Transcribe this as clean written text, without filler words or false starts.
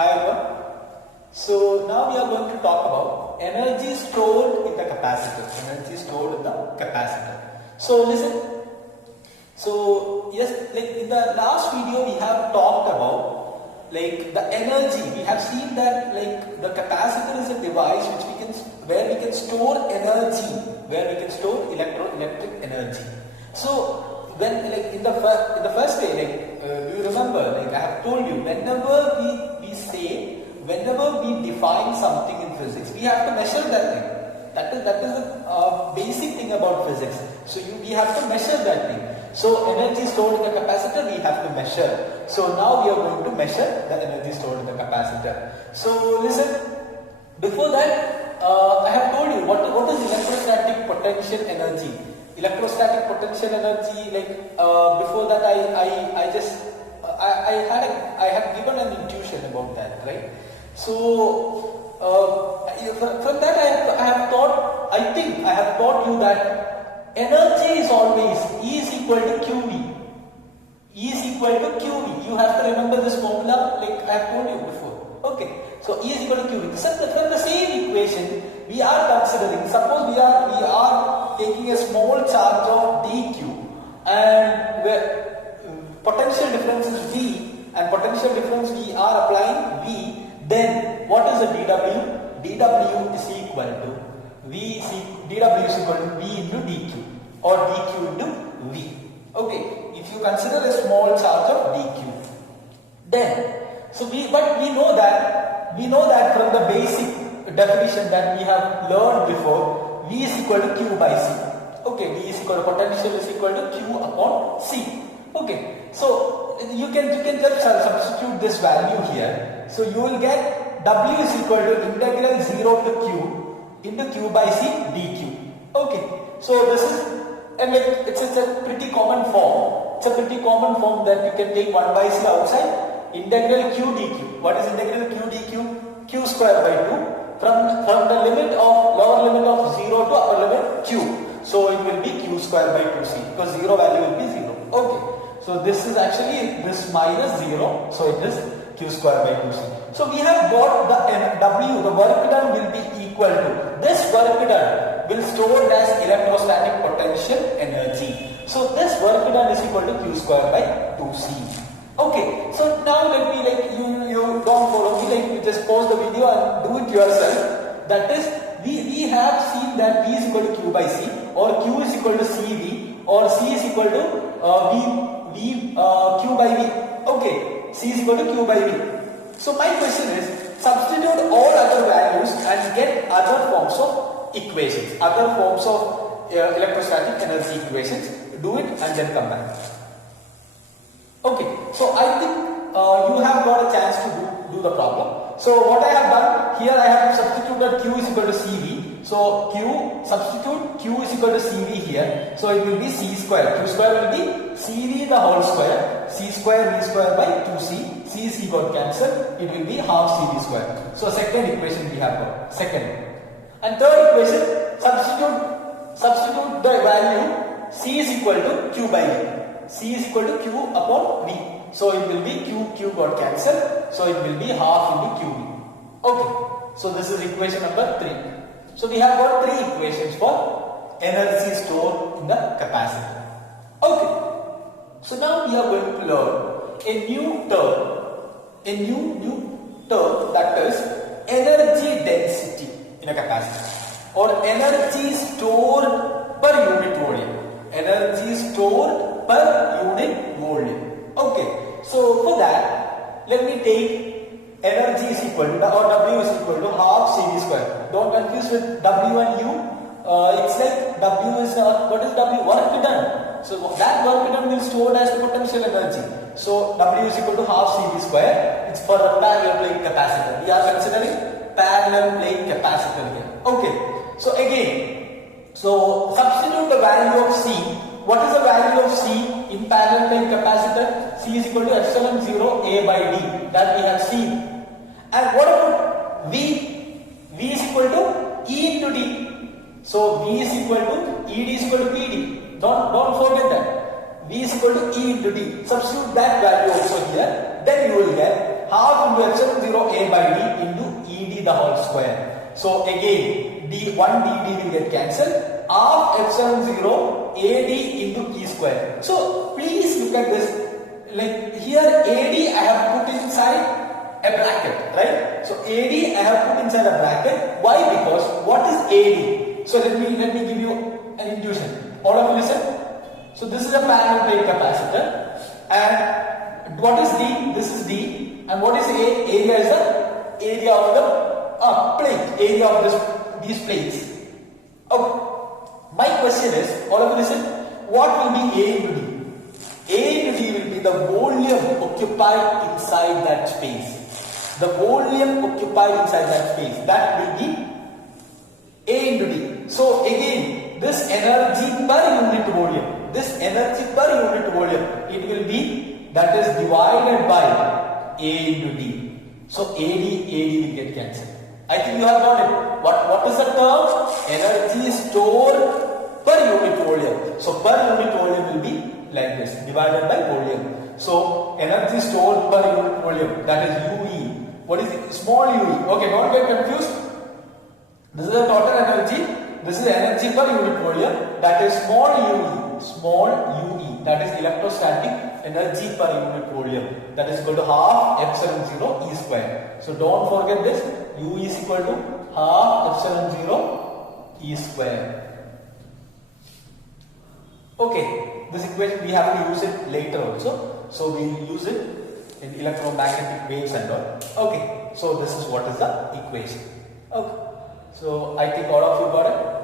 Hi everyone. So now we are going to talk about energy stored in the capacitor. Energy stored in the capacitor. So listen. So yes, like in the last video we have talked about like the energy. We have seen that like the capacitor is a device where we can store energy, where we can store electric energy. So when like in the first day, like do you remember? Like I have told you, whenever we define something in physics, we have to measure that thing. That is a basic thing about physics. So we have to measure that thing. So energy stored in the capacitor we have to measure. So now we are going to measure the energy stored in the capacitor. So listen. Before that, I have told you what is electrostatic potential energy. Electrostatic potential energy, like before that I had given an intuition about that, right? So from that I think I have taught you that energy is always E is equal to QV. E is equal to QV. You have to remember this formula, like I have told you before. Okay, so E is equal to QV. So from the same equation, we are considering. Suppose we are taking a small charge of dq, and where potential difference is V, and potential difference we are applying V. Then what is the dW? dW is equal to dW is equal to V into dq, or dq into V. Okay, if you consider a small charge of dq, then but we know that from the basic definition that we have learned before, V is equal to Q by C. Okay, V is equal to potential is equal to Q upon C. Okay, so you can just substitute this value here. So you will get W is equal to integral 0 to Q into Q by C dq. Okay, so this is, and like it's a pretty common form. It's a pretty common form that you can take 1 by C outside. Integral Q dq. What is integral Q dq? Q square by 2 from the lower limit of 0 to upper limit Q. So it will be Q square by 2C, because 0 value will be 0. Okay. So this is actually this minus 0. So it is Q square by 2C. So we have got the W, the work done will be equal to, this work done will store as electrostatic potential energy. So this work done is equal to Q square by 2C. Okay, so now let me, like, you don't follow me, like you just pause the video and do it yourself. That is, we have seen that V is equal to Q by C, or Q is equal to CV, or C is equal to Q by V. Okay, C is equal to Q by V. So my question is, substitute all other values and get other forms of equations, other forms of electrostatic energy equations. Do it and then come back. Okay, so I think you have got a chance to do the problem. So what I have done here, I have substituted Q is equal to CV. So substitute Q is equal to CV here. So it will be C square. Q square will be CV the whole square. C square V square by 2C. C got cancelled. It will be half CV square. So second equation we have got. Second. And third equation, substitute the value C is equal to Q by V. C is equal to Q upon V. So it will be Q got cancelled. So it will be half into QV. Okay. So this is equation number 3. So we have got 3 equations for energy stored in the capacitor. Okay. So now we are going to learn a new term that is energy density in a capacitor, or energy stored per unit volume. Energy stored per unit volume. Okay, so for that, let me take energy is equal to, or W is equal to half CV square. Don't confuse with W and U. It's like W is, what is W? Work done. So that work done will stored as the potential energy. So W is equal to half CV square. It's for the parallel plate capacitor. We are considering parallel plate capacitor here. Okay, so again, so substitute the value of C. What is the value of C in parallel plate capacitor? C is equal to epsilon 0 A by D, that we have seen. And what about V? V is equal to E into D. So V is equal to ED is equal to PD. Don't forget that. V is equal to E into D. Substitute that value also here. Then you will get half into epsilon 0 A by D into ED the whole square. So again, D1 DD will get cancelled. Half epsilon 0 AD into E square. So please look at this. Like here AD I have put inside a bracket, right? So AD I have put inside a bracket. Why? Because what is AD? So let me give you an intuition. All of you listen. So this is a parallel plate capacitor, and what is D? This is D, and what is A? Area is the area of the plate, area of these plates. Okay. My question is, all of you listen. What will be A into D? A into D will be the volume occupied inside that space. The volume occupied inside that space. That will be A into D. So again, this energy per unit volume. This energy per unit volume, it will be, that is divided by A into D. So AD will get cancelled. I think you have got it. What is the term? Energy stored per unit volume. So per unit volume will be like this, divided by volume. So energy stored per unit volume, that is UE. What is it? Small UE. Okay, don't get confused. This is the total energy. This is energy per unit volume. That is small UE. Small UE, that is electrostatic energy per unit volume, that is equal to half epsilon 0 E square. So don't forget this, U is equal to half epsilon 0 E square. Okay, this equation we have to use it later also, so we will use it in electromagnetic waves and all. Okay, so this is what is the equation. Okay, so I think all of you got it.